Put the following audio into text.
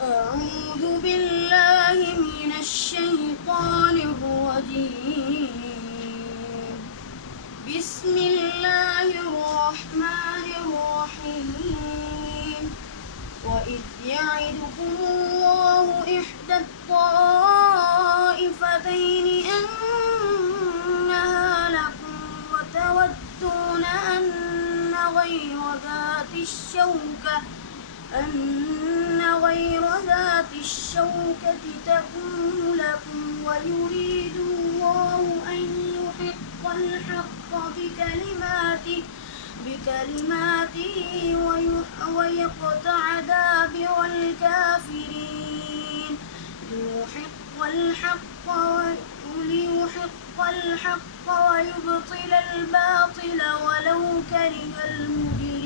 أعوذ بالله من الشيطان الرجيم. بسم الله الرحمن الرحيم. وإذ يعدكم الله إحدى الطائفتين أنها لكم وتودون أن غير ذات الشوكة تكون لكم ويريد الله أن يحق الحق بكلماته ويقطع دابر الكافرين ليحق الحق ويبطل الباطل ولو كره المجرمون.